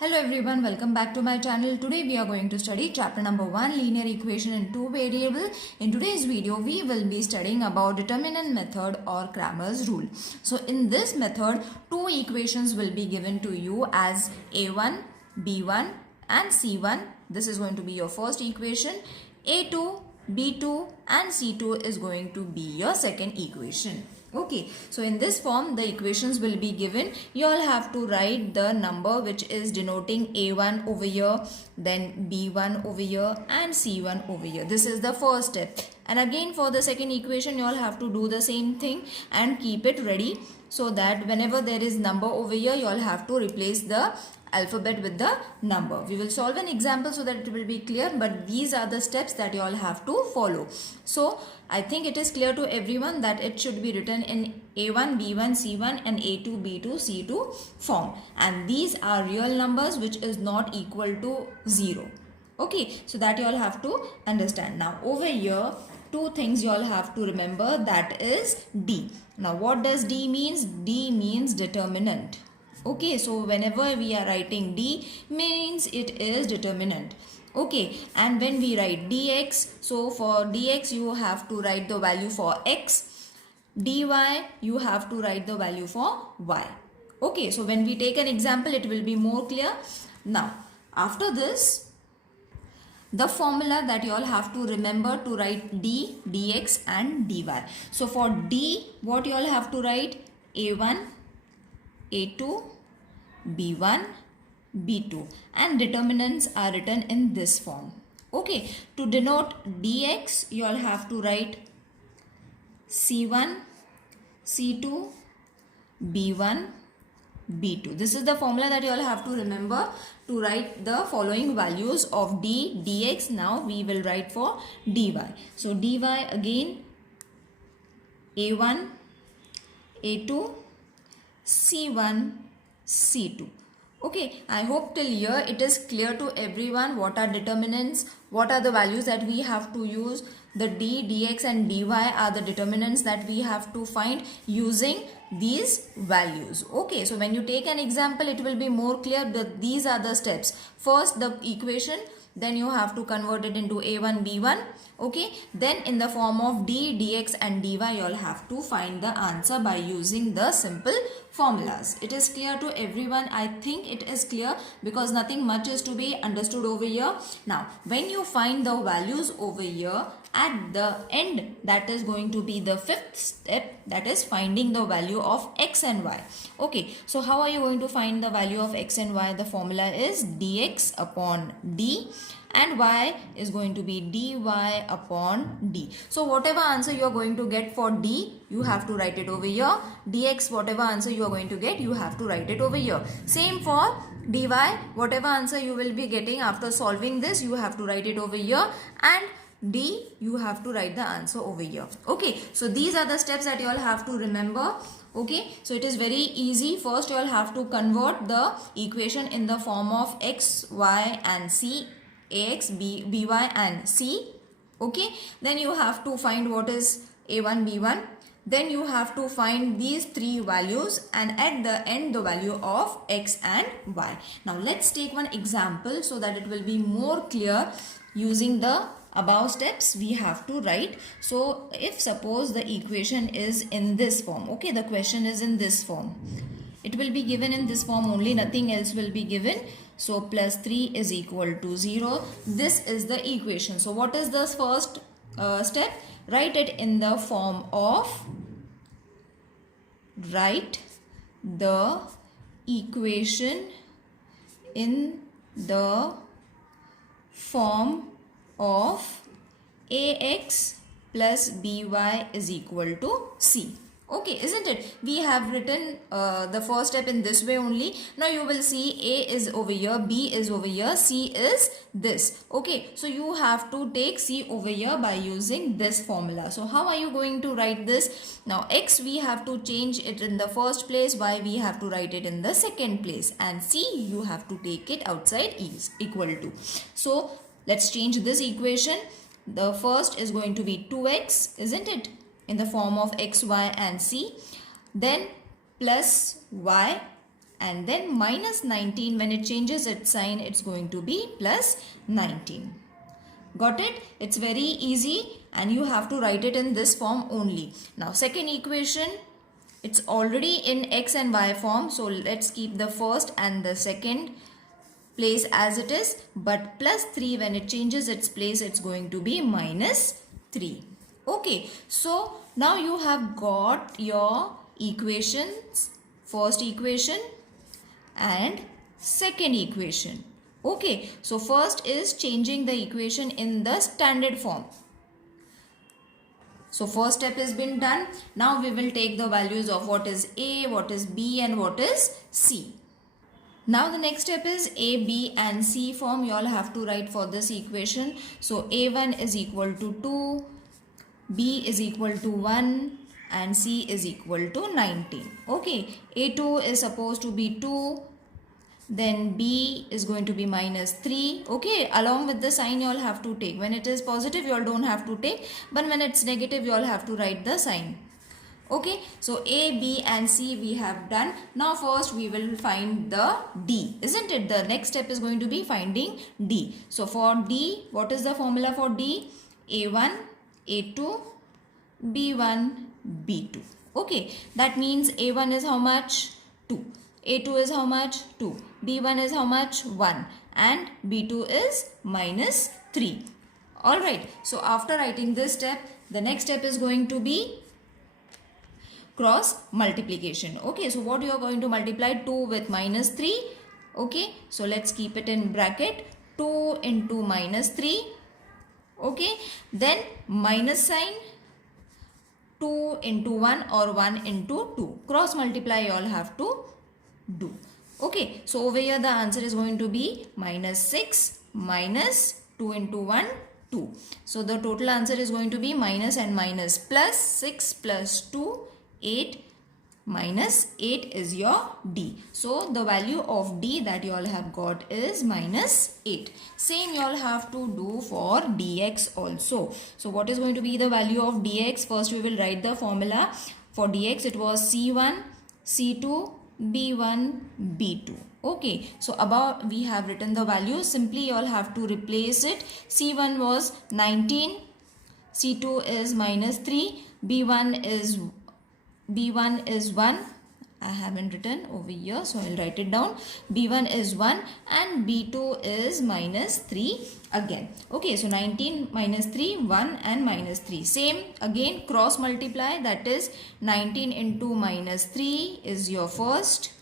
Hello everyone, welcome back to my channel. Today we are going to study chapter number 1, linear equation in two variable. In today's video we will be studying about determinant method or Cramer's rule. So in this method, two equations will be given to you as A1, B1 and C1. This is going to be your first equation. A2, B2 and C2 is going to be your second equation. Okay, so in this form the equations will be given. You all have to write the number which is denoting A1 over here, then B1 over here and C1 over here. This is the first step. And again for the second equation you all have to do the same thing and keep it ready, so that whenever there is number over here you all have to replace the alphabet with the number. We will solve an example so that it will be clear, but these are the steps that you all have to follow. So I think it is clear to everyone that it should be written in A1, B1, C1 and A2, B2, C2 form. And these are real numbers which is not equal to 0. Okay, so that you all have to understand. Now over here, two things you all have to remember, that is D. Now what does D means? D means determinant. Okay, so whenever we are writing D means it is determinant. Okay, and when we write dx, so for dx you have to write the value for x, dy you have to write the value for y. Okay, so when we take an example it will be more clear. Now after this, the formula that you all have to remember to write d, dx and dy. So for d, what you all have to write? A1, A2, B1, B2, and determinants are written in this form. Okay, to denote dx you all have to write C1, C2, B1, B2. This is the formula that you all have to remember to write the following values of d, dx. Now we will write for dy. So dy again A1, A2, C1, C2. Okay, I hope till here it is clear to everyone what are determinants, what are the values that we have to use. The d, dx and dy are the determinants that we have to find using these values. Okay, so when you take an example it will be more clear that these are the steps. First the equation, then you have to convert it into A1, B1. Okay, then in the form of d, dx and dy you all have to find the answer by using the simple formulas. It is clear to everyone. I think it is clear because nothing much is to be understood over here. Now when you find the values over here, at the end, that is going to be the fifth step, that is finding the value of x and y. Okay, so how are you going to find the value of x and y? The formula is dx upon d and y is going to be dy upon d. So whatever answer you are going to get for d, you have to write it over here. Dx, whatever answer you are going to get, you have to write it over here. Same for dy, whatever answer you will be getting after solving this, you have to write it over here, and d, you have to write the answer over here. Okay, so these are the steps that you all have to remember. Okay, so it is very easy. First you all have to convert the equation in the form of x, y and c, ax, by and c. Okay, then you have to find what is a1, b1. Then you have to find these three values and at the end the value of x and y. Now let's take one example so that it will be more clear. Using the above steps we have to write. So if suppose the equation is in this form, okay, the question is in this form, it will be given in this form only, nothing else will be given. So plus 3 is equal to 0. This is the equation. So what is the first step? Write it in the form of, write the equation in the form of ax plus by is equal to c. Okay, isn't it? We have written the first step in this way only. Now you will see a is over here, b is over here, c is this. Okay, so you have to take c over here by using this formula. So how are you going to write this? Now x we have to change it in the first place, y we have to write it in the second place, and c you have to take it outside is equal to. So let's change this equation. The first is going to be 2x, isn't it? In the form of x, y and c. Then plus y and then minus 19. When it changes its sign, it's going to be plus 19. Got it? It's very easy and you have to write it in this form only. Now second equation, it's already in x and y form. So let's keep the first and the second place as it is. But plus 3, when it changes its place, it's going to be minus 3. Okay. So now you have got your equations. First equation and second equation. Okay, so first is changing the equation in the standard form. So first step has been done. Now we will take the values of what is A, what is B and what is C. Now the next step is A, B and C form. You all have to write for this equation. So A1 is equal to 2, B is equal to 1 and C is equal to 19. Okay, A2 is supposed to be 2. Then B is going to be minus 3. Okay, along with the sign you all have to take. When it is positive you all don't have to take, but when it's negative you all have to write the sign. Okay, so A, B and C we have done. Now first we will find the D, isn't it? The next step is going to be finding D. So for D, what is the formula for D? A1, A2, B1, B2. Okay, that means A1 is how much? 2. A2 is how much? 2. B1 is how much? 1. And B2 is minus 3. Alright, so after writing this step, the next step is going to be cross multiplication. Okay, so what you are going to multiply? 2 with minus 3. Okay, so let's keep it in bracket. 2 into minus 3. Okay, then minus sign. 2 into 1 or 1 into 2. Cross multiply you all have to do. Okay, so over here the answer is going to be minus 6 minus 2 into 1, 2. So the total answer is going to be minus and minus plus 6 plus 2, 8 minus 8 is your D. So the value of D that you all have got is minus 8. Same you all have to do for dx also. So what is going to be the value of dx? First we will write the formula. For dx it was C1, C2, B1, B2. Okay, so above we have written the value. Simply you all have to replace it. C1 was 19, C2 is minus 3, B1 is 1. I haven't written over here, so I'll write it down. B1 is 1 and B2 is minus 3 again. Okay, so 19 minus 3, 1 and minus 3. Same again, cross multiply, that is 19 into minus 3 is your first,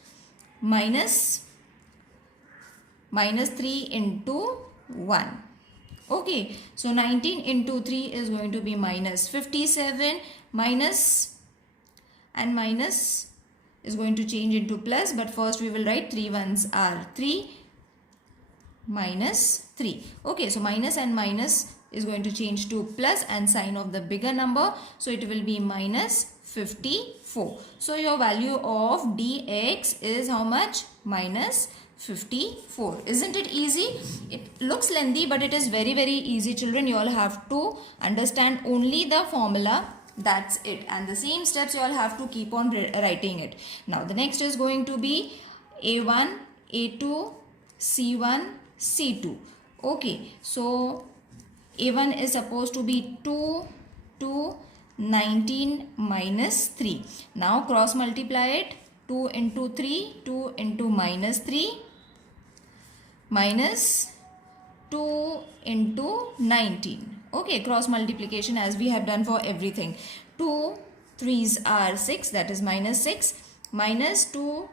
minus 3 into 1. Okay, so 19 into 3 is going to be minus 57, minus and minus is going to change into plus, but first we will write 3 ones are 3 minus 3. Okay, so minus and minus is going to change to plus and sign of the bigger number, so it will be minus 54. So your value of dx is how much? Minus 54. Isn't it easy? It looks lengthy, but it is very easy, children. You all have to understand only the formula. That's it, and the same steps you all have to keep on writing it. Now the next is going to be A1, A2, C1, C2. Okay, so A1 is supposed to be 2, 19 minus 3. Now cross multiply it. 2 into 3, 2 into minus 3 minus 2 into 19. Okay, cross multiplication as we have done for everything. 2 3s are 6, that is minus 6, minus 2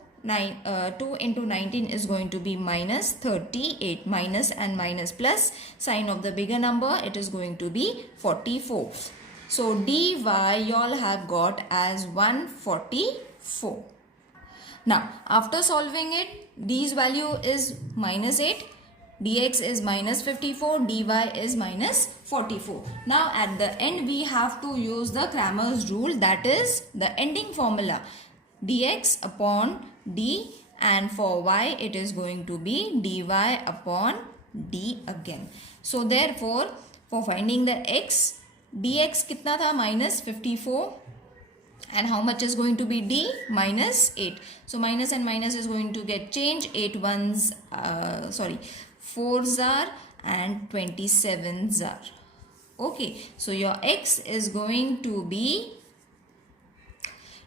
into 19 is going to be minus 38. Minus and minus plus, sign of the bigger number, it is going to be 44. So dy you all have got as 144. Now after solving it, d's value is minus 8, dx is minus 54, dy is minus 44. Now at the end we have to use the Cramer's rule, that is the ending formula, dx upon d, and for y it is going to be dy upon d again. So therefore for finding the x, dx kitna tha? Minus 54. And how much is going to be d? Minus 8. So minus and minus is going to get changed. 8 ones, 4s are and 27s are. Okay, so your x is going to be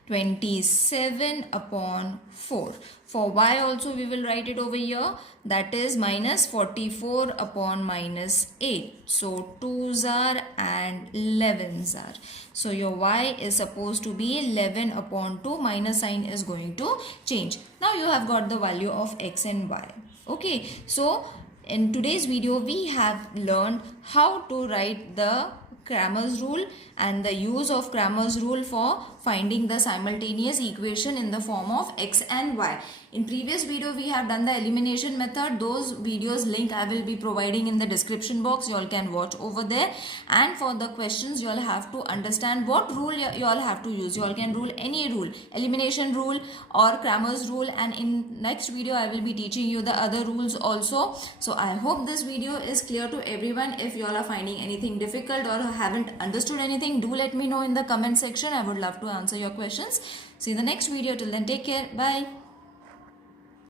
27 upon 4. For y also we will write it over here. That is minus 44 upon minus 8. So 2s are and 11s are. So your y is supposed to be 11 upon 2. Minus sign is going to change. Now you have got the value of x and y. Okay, so in today's video we have learned how to write the Cramer's rule and the use of Cramer's rule for finding the simultaneous equation in the form of x and y. In previous video we have done the elimination method. Those videos link I will be providing in the description box. You all can watch over there. And for the questions you all have to understand what rule you all have to use. You all can rule any rule, elimination rule or Cramer's rule, and in next video I will be teaching you the other rules also. So I hope this video is clear to everyone. If you all are finding anything difficult or haven't understood anything, do let me know in the comment section. I would love to answer your questions. See you in the next video. Till then, take care. Bye.